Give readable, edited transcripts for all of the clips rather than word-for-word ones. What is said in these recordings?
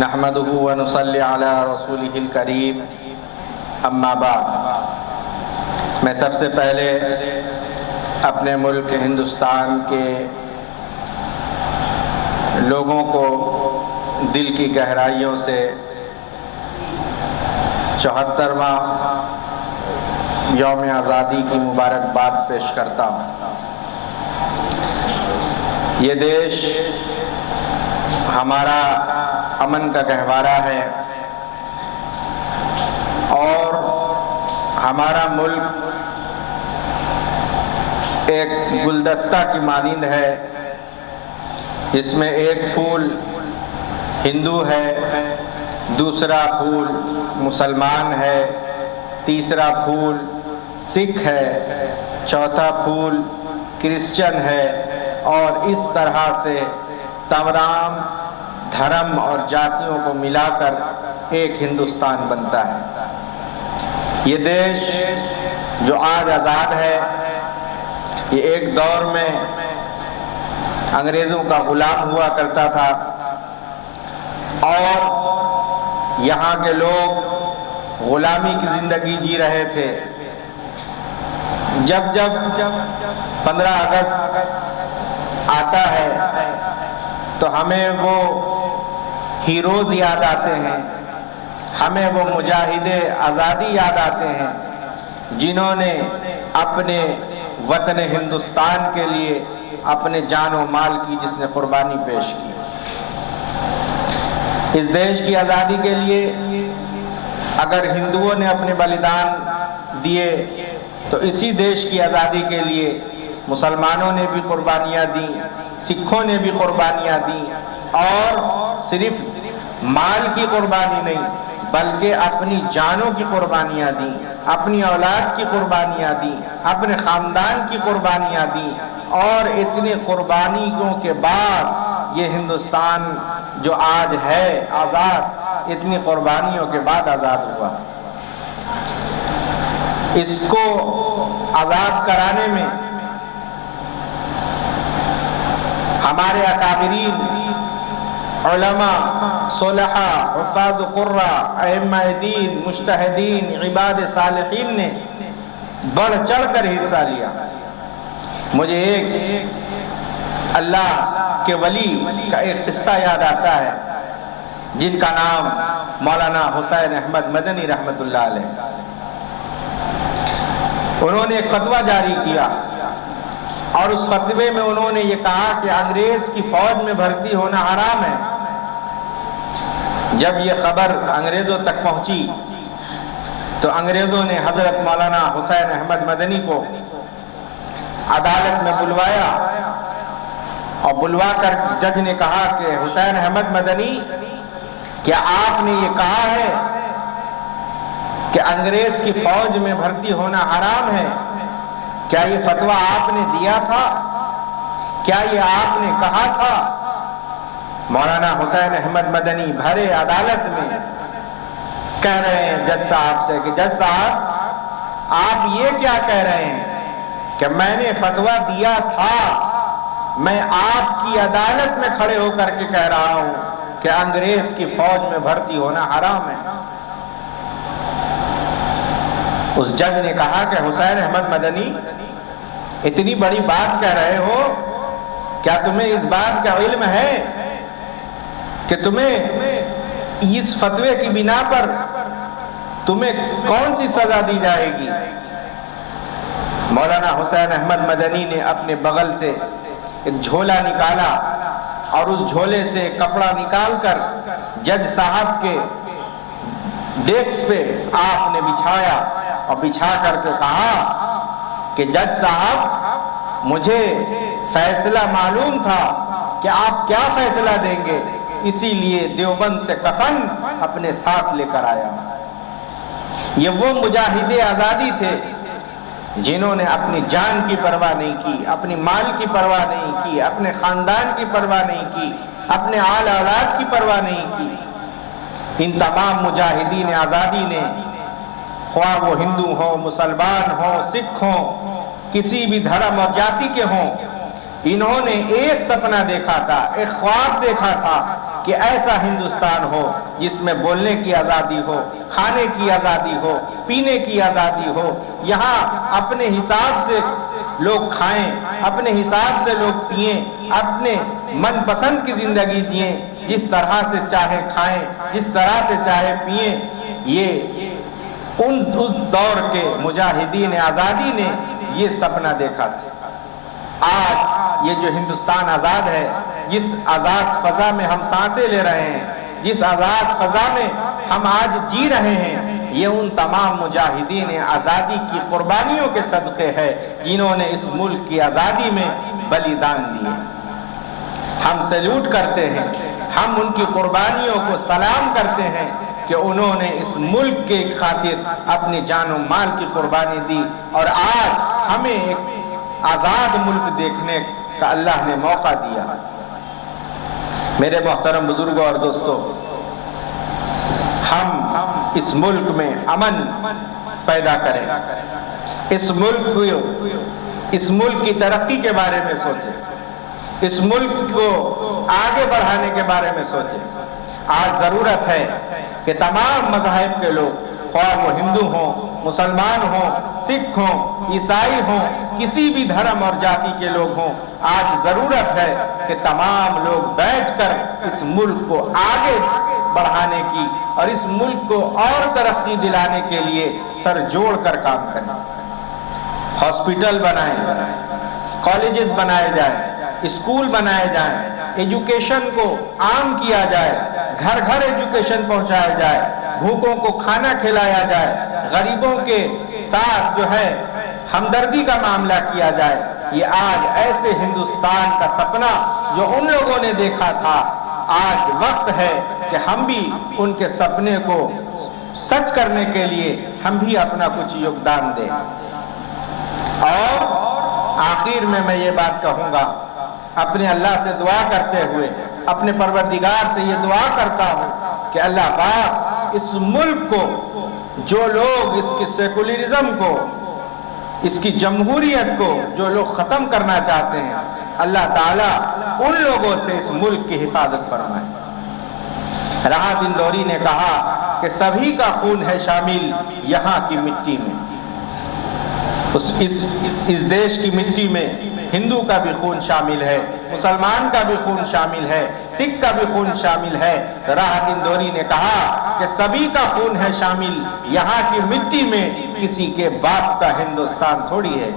نحمده ونصلي على رسوله الكريم اما بعد۔ میں سب سے پہلے اپنے ملک ہندوستان کے لوگوں کو دل کی گہرائیوں سے 74واں یوم آزادی کی مبارکباد پیش کرتا ہوں۔ یہ دیش ہمارا امن کا گہوارہ ہے اور ہمارا ملک ایک گلدستہ کی مانند ہے جس میں ایک پھول ہندو ہے، دوسرا پھول مسلمان ہے، تیسرا پھول سکھ ہے، چوتھا پھول کرسچن ہے، اور اس طرح سے تمام دھرم اور جاتیوں کو ملا کر ایک ہندوستان بنتا ہے۔ یہ دیش جو آج آزاد ہے، یہ ایک دور میں انگریزوں کا غلام ہوا کرتا تھا اور یہاں کے لوگ غلامی کی زندگی جی رہے تھے۔ جب 15 اگست آتا ہے تو ہمیں وہ ہیروز یاد آتے ہیں، ہمیں وہ مجاہد آزادی یاد آتے ہیں جنہوں نے اپنے وطن ہندوستان کے لیے اپنے جان و مال کی جس نے قربانی پیش کی۔ اس دیش کی آزادی کے لیے اگر ہندوؤں نے اپنے بلیدان دیے تو اسی دیش کی آزادی کے لیے مسلمانوں نے بھی قربانیاں دیں، سکھوں نے بھی قربانیاں دیں، اور صرف مال کی قربانی نہیں بلکہ اپنی جانوں کی قربانیاں دیں، اپنی اولاد کی قربانیاں دیں، اپنے خاندان کی قربانیاں دیں، اور اتنی قربانیوں کے بعد یہ ہندوستان جو آج ہے آزاد، اتنی قربانیوں کے بعد آزاد ہوا۔ اس کو آزاد کرانے میں ہمارے اکابرین، علماء، صلحاء، حفاظ قرہ، ائمہ دین، مجتہدین، عباد صالحین نے بڑھ چڑھ کر حصہ لیا۔ مجھے ایک اللہ کے ولی کا ایک قصہ یاد آتا ہے جن کا نام مولانا حسین احمد مدنی رحمۃ اللہ علیہ۔ انہوں نے ایک فتویٰ جاری کیا اور اس فتوے میں انہوں نے یہ کہا کہ انگریز کی فوج میں بھرتی ہونا حرام ہے۔ جب یہ خبر انگریزوں تک پہنچی تو انگریزوں نے حضرت مولانا حسین احمد مدنی کو عدالت میں بلوایا اور بلوا کر جج نے کہا کہ حسین احمد مدنی، کیا آپ نے یہ کہا ہے کہ انگریز کی فوج میں بھرتی ہونا حرام ہے؟ کیا یہ فتویٰ آپ نے دیا تھا؟ کیا یہ آپ نے کہا تھا؟ مولانا حسین احمد مدنی بھرے عدالت میں کہہ رہے ہیں جج صاحب سے کہ جج صاحب آپ یہ کیا کہہ رہے ہیں کہ میں نے فتویٰ دیا تھا؟ میں آپ کی عدالت میں کھڑے ہو کر کے کہہ رہا ہوں کہ انگریز کی فوج میں بھرتی ہونا حرام ہے۔ اس جج نے کہا کہ حسین احمد مدنی، اتنی بڑی بات کہہ رہے ہو، کیا تمہیں اس بات کا علم ہے کہ تمہیں اس فتوے کی بنا پر تمہیں کون سی سزا دی جائے گی؟ مولانا حسین احمد مدنی نے اپنے بغل سے ایک جھولا نکالا اور اس جھولے سے کپڑا نکال کر جج صاحب کے ڈیسک پہ آپ نے بچھایا اور بچھا کر کے کہا کہ جج صاحب مجھے فیصلہ معلوم تھا کہ آپ کیا فیصلہ دیں گے، اسی لیے دیوبند سے کفن اپنے ساتھ لے کر آیا۔ یہ وہ مجاہد آزادی تھے جنہوں نے اپنی جان کی پرواہ نہیں کی، اپنی مال کی پرواہ نہیں کی، اپنے خاندان کی پرواہ نہیں کی، اپنے آل اولاد کی پرواہ نہیں کی۔ ان تمام مجاہدین آزادی نے، خواہ وہ ہندو ہوں، مسلمان ہوں، سکھ ہوں، کسی بھی دھرم اور جاتی کے ہوں، انہوں نے ایک سپنا دیکھا تھا، ایک خواب دیکھا تھا کہ ایسا ہندوستان ہو جس میں بولنے کی آزادی ہو، کھانے کی آزادی ہو، پینے کی آزادی ہو، یہاں اپنے حساب سے لوگ کھائیں، اپنے حساب سے لوگ پئیں، اپنے من پسند کی زندگی جئیں، جس طرح سے چاہے کھائیں، جس طرح سے چاہے پئیں۔ یہ اس دور کے مجاہدین آزادی نے یہ سپنا دیکھا تھا۔ آج یہ جو ہندوستان آزاد ہے، جس آزاد فضا میں ہم سانسیں لے رہے ہیں، جس آزاد فضا میں ہم آج جی رہے ہیں، یہ ان تمام مجاہدین آزادی کی قربانیوں کے صدقے ہے جنہوں نے اس ملک کی آزادی میں بلیدان دیے۔ ہم سیلوٹ کرتے ہیں، ہم ان کی قربانیوں کو سلام کرتے ہیں کہ انہوں نے اس ملک کے خاطر اپنی جان و مال کی قربانی دی، اور آج ہمیں ایک آزاد ملک دیکھنے کا اللہ نے موقع دیا۔ میرے محترم بزرگوں اور دوستوں، ہم اس ملک میں امن پیدا کریں، اس ملک کی ترقی کے بارے میں سوچیں، اس ملک کو آگے بڑھانے کے بارے میں سوچیں۔ آج ضرورت ہے کہ تمام مذاہب کے لوگ، خواہ وہ ہندو ہوں، مسلمان ہوں، سکھ ہوں، عیسائی ہوں، کسی بھی دھرم اور جاتی کے لوگ ہوں، آج ضرورت ہے کہ تمام لوگ بیٹھ کر اس ملک کو آگے بڑھانے کی اور اس ملک کو اور ترقی دلانے کے لیے سر جوڑ کر کام کریں۔ ہاسپٹل بنائیں، کالجز بنائے جائیں، اسکول بنائے جائیں، ایجوکیشن کو عام کیا جائے، گھر گھر ایجوکیشن پہنچایا جائے، بھوکوں کو کھانا کھلایا جائے، غریبوں کے ساتھ جو ہے ہمدردی کا معاملہ کیا جائے۔ یہ آج ایسے ہندوستان کا سپنا جو ان لوگوں نے دیکھا تھا، آج وقت ہے کہ ہم بھی ان کے سپنے کو سچ کرنے کے لیے ہم بھی اپنا کچھ یوگدان دیں۔ اور آخر میں یہ بات کہوں گا، اپنے اللہ سے دعا کرتے ہوئے، اپنے پروردگار سے یہ دعا کرتا ہوں کہ اللہ پاک اس ملک کو، جو لوگ اس کی سیکولرزم کو، اس کی جمہوریت کو جو لوگ ختم کرنا چاہتے ہیں، اللہ تعالیٰ ان لوگوں سے اس ملک کی حفاظت فرمائے۔ رہا دندوری نے کہا کہ سبھی کا خون ہے شامل یہاں کی مٹی میں۔ اس دیش کی مٹی میں ہندو کا بھی خون شامل ہے، مسلمان کا بھی خون شامل ہے، سکھ کا بھی خون شامل ہے۔ راہ دندوری نے کہا کہ سبھی کا خون ہے شامل یہاں کی مٹی میں، کسی کے باپ کا ہندوستان تھوڑی ہے،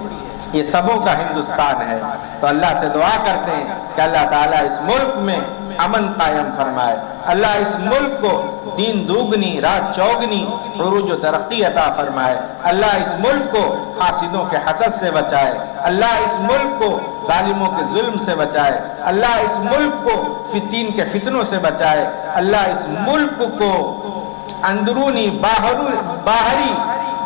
یہ سبوں کا ہندوستان ہے۔ تو اللہ سے دعا کرتے ہیں کہ اللہ تعالیٰ اس ملک میں امن قائم فرمائے، اللہ اس ملک کو دین دوگنی رات چوگنی عروج و ترقی عطا فرمائے، اللہ اس ملک کو حاسدوں کے حسد سے بچائے، اللہ اس ملک کو ظالموں کے ظلم سے بچائے، اللہ اس ملک کو فتین کے فتنوں سے بچائے، اللہ اس ملک کو اندرونی باہری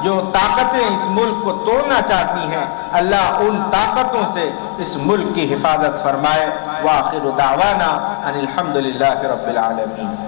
جو طاقتیں اس ملک کو توڑنا چاہتی ہیں، اللہ ان طاقتوں سے اس ملک کی حفاظت فرمائے۔ وآخر دعوانا ان الحمدللہ رب العالمین۔